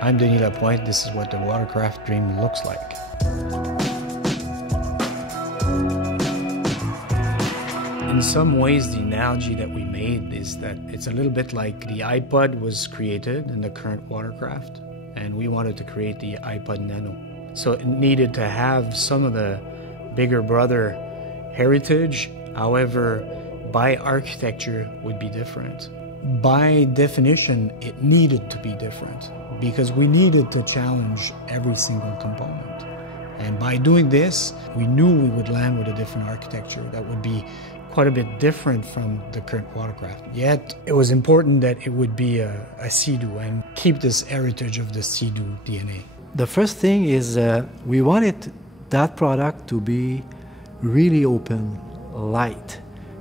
I'm Denis Lapointe. This is what the watercraft dream looks like. In some ways, the analogy that we made is that it's a little bit like the iPod was created in the current watercraft, and we wanted to create the iPod Nano. So it needed to have some of the bigger brother heritage, however, by architecture would be different. By definition, it needed to be different because we needed to challenge every single component. And by doing this, we knew we would land with a different architecture that would be quite a bit different from the current watercraft. Yet, it was important that it would be a Sea-Doo and keep this heritage of the Sea-Doo DNA. The first thing is we wanted that product to be really open, light.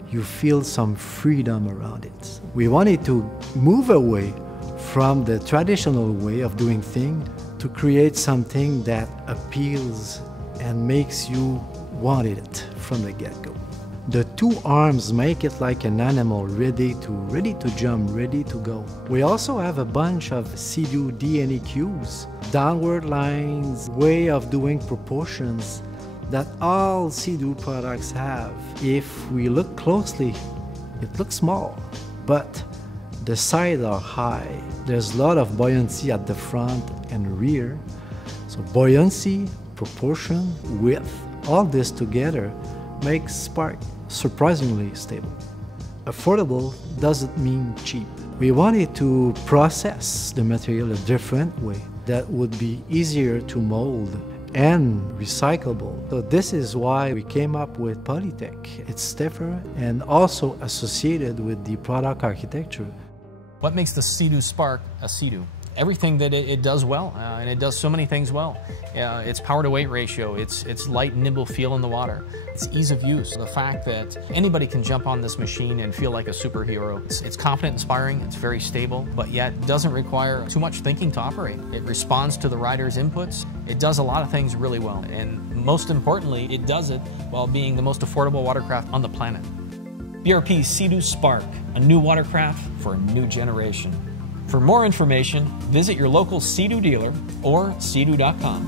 You feel some freedom around it. We wanted to move away from the traditional way of doing things to create something that appeals and makes you want it from the get-go. The two arms make it like an animal ready to jump, ready to go. We also have a bunch of Sea-Doo DNA cues, downward lines, way of doing proportions that all Sea-Doo products have. If we look closely, it looks small, but the sides are high. There's a lot of buoyancy at the front and rear. So buoyancy, proportion, width, all this together makes Spark surprisingly stable. Affordable doesn't mean cheap. We wanted to process the material a different way that would be easier to mold and recyclable. So this is why we came up with Polytech. It's stiffer and also associated with the product architecture. What makes the Sea-Doo Spark a Sea-Doo? Everything that it does well, and it does so many things well. Its power to weight ratio, its light, nimble feel in the water, its ease of use, the fact that anybody can jump on this machine and feel like a superhero. It's confident, inspiring, it's very stable, but yet doesn't require too much thinking to operate. It responds to the rider's inputs. It does a lot of things really well, and most importantly, it does it while being the most affordable watercraft on the planet. BRP's Sea-Doo Spark, a new watercraft for a new generation. For more information, visit your local Sea-Doo dealer or seadoo.com.